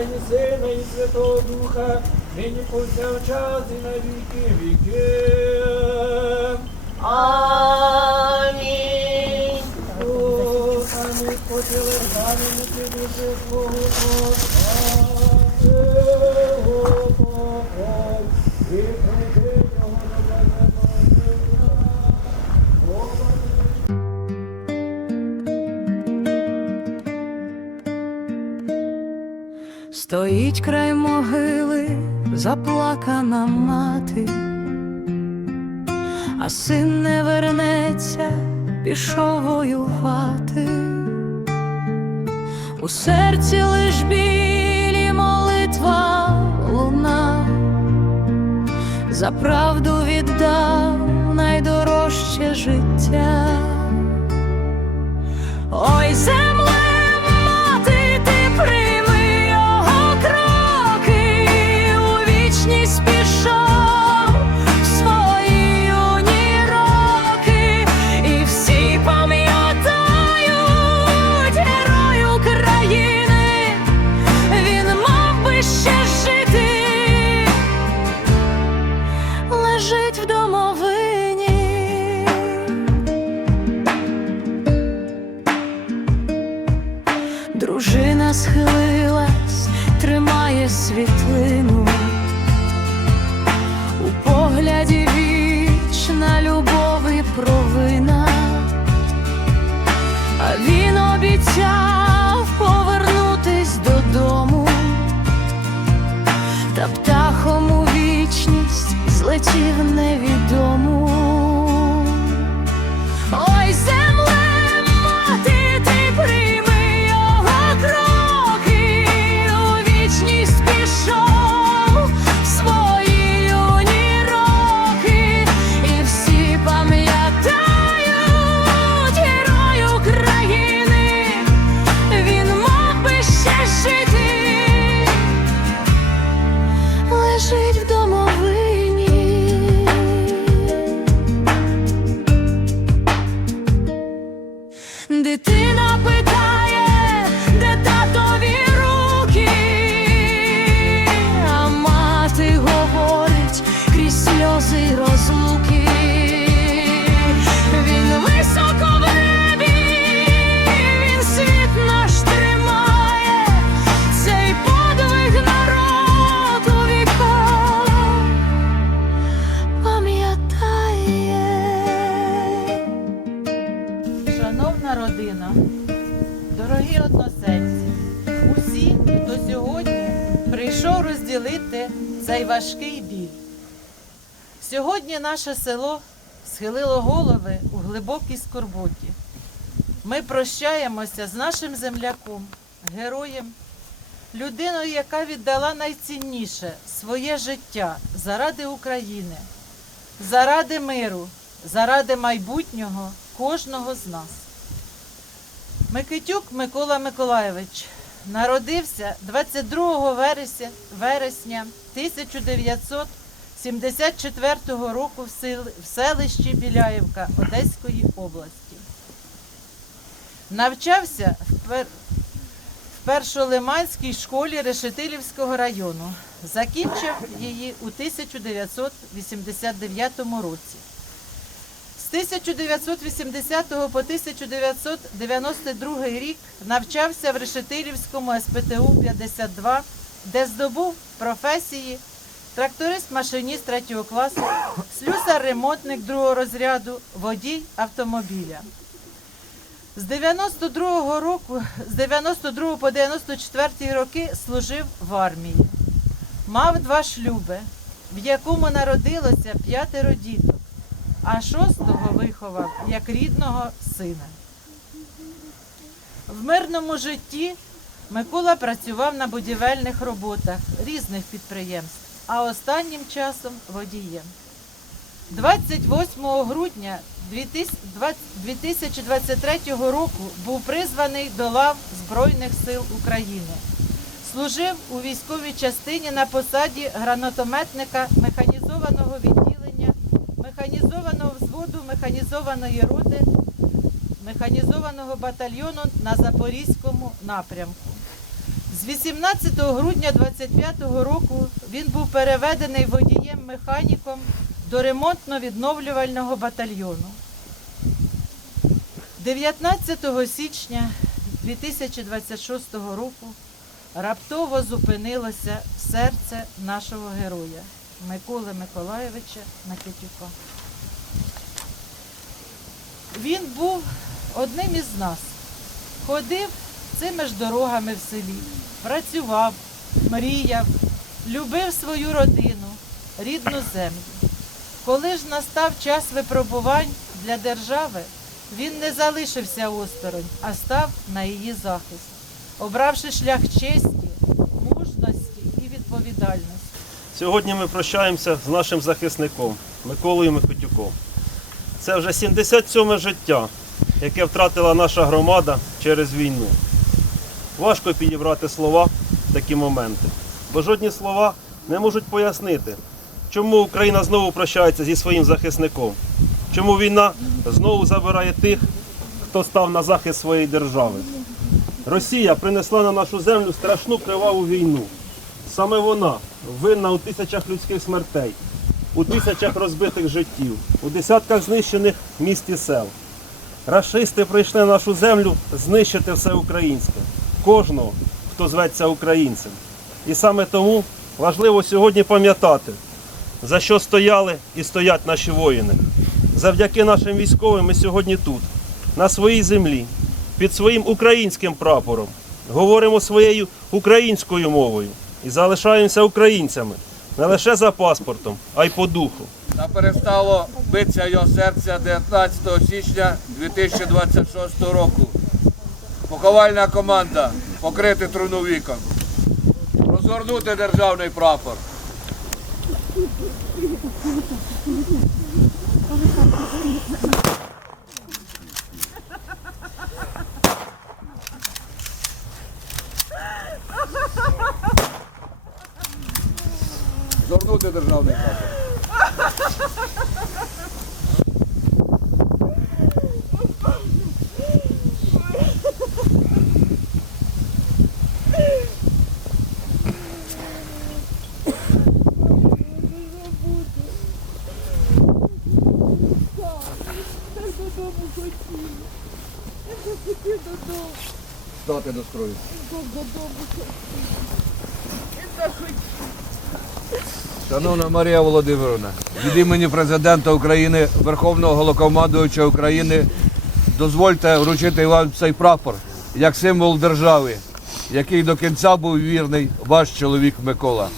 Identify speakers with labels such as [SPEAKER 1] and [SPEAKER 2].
[SPEAKER 1] і Сина, і Святого Духа, нині повсякчас і на віки віки.
[SPEAKER 2] Стоїть край могили заплакана мати, а син не вернеться, пішов воювати. У серці лиш білі молитва луна, за правду віддав найдорожче життя. Дружина схилилась, тримає світлину, у погляді вічна любов і провина, а він обіцяв повернутись додому, та птахом у вічність злетів
[SPEAKER 3] дорогі односельці, усі, хто сьогодні прийшов розділити цей важкий біль. Сьогодні наше село схилило голови у глибокій скорботі. Ми прощаємося з нашим земляком, героєм, людиною, яка віддала найцінніше своє життя заради України, заради миру, заради майбутнього кожного з нас. Микитюк Микола Миколайович народився 22 вересня, вересня 1974 року в, сел, в селищі Біляєвка Одеської області. Навчався в, пер, в першолиманській школі Решетилівського району. Закінчив її у 1989 році. З 1980 по 1992 рік навчався в Решетилівському СПТУ 52, де здобув професії тракторист-машиніст 3 класу, слюсар-ремонтник 2 розряду, водій автомобіля. З 92 року, з 92 по 94 роки служив в армії. Мав два шлюби, в якому народилося п'ятеро діток а шостого виховав як рідного сина. В мирному житті Микола працював на будівельних роботах різних підприємств, а останнім часом водієм. 28 грудня 2023 року був призваний до лав Збройних сил України. Служив у військовій частині на посаді гранатометника механізованого механізованої роти, механізованого батальйону на Запорізькому напрямку. З 18 грудня 25-го року він був переведений водієм-механіком до ремонтно-відновлювального батальйону. 19 січня 2026 року раптово зупинилося серце нашого героя Миколи Миколаєвича Накитюка. Він був одним із нас. Ходив цими ж дорогами в селі, працював, мріяв, любив свою родину, рідну землю. Коли ж настав час випробувань для держави, він не залишився осторонь, а став на її захист, обравши шлях честі, мужності і відповідальності.
[SPEAKER 4] Сьогодні ми прощаємося з нашим захисником Миколою Микотюком. Це вже 77 життя, яке втратила наша громада через війну. Важко підібрати слова в такі моменти, бо жодні слова не можуть пояснити, чому Україна знову прощається зі своїм захисником, чому війна знову забирає тих, хто став на захист своєї держави. Росія принесла на нашу землю страшну криваву війну. Саме вона винна у тисячах людських смертей, у тисячах розбитих життів, у десятках знищених міст і сел. Рашисти прийшли на нашу землю знищити все українське, кожного, хто зветься українцем. І саме тому важливо сьогодні пам'ятати, за що стояли і стоять наші воїни. Завдяки нашим військовим ми сьогодні тут, на своїй землі, під своїм українським прапором, говоримо своєю українською мовою і залишаємося українцями не лише за паспортом, а й по духу.
[SPEAKER 5] Та перестало битися його серця 19 січня 2026 року. Поховальна команда покрити труну віком. Розгорнути державний прапор. Згорнути державний прапор. Стати до строю. Шановна Марія Володимировна, від імені президента України, Верховного Голокомандуюча України, дозвольте вручити вам цей прапор як символ держави, який до кінця був вірний ваш чоловік Микола.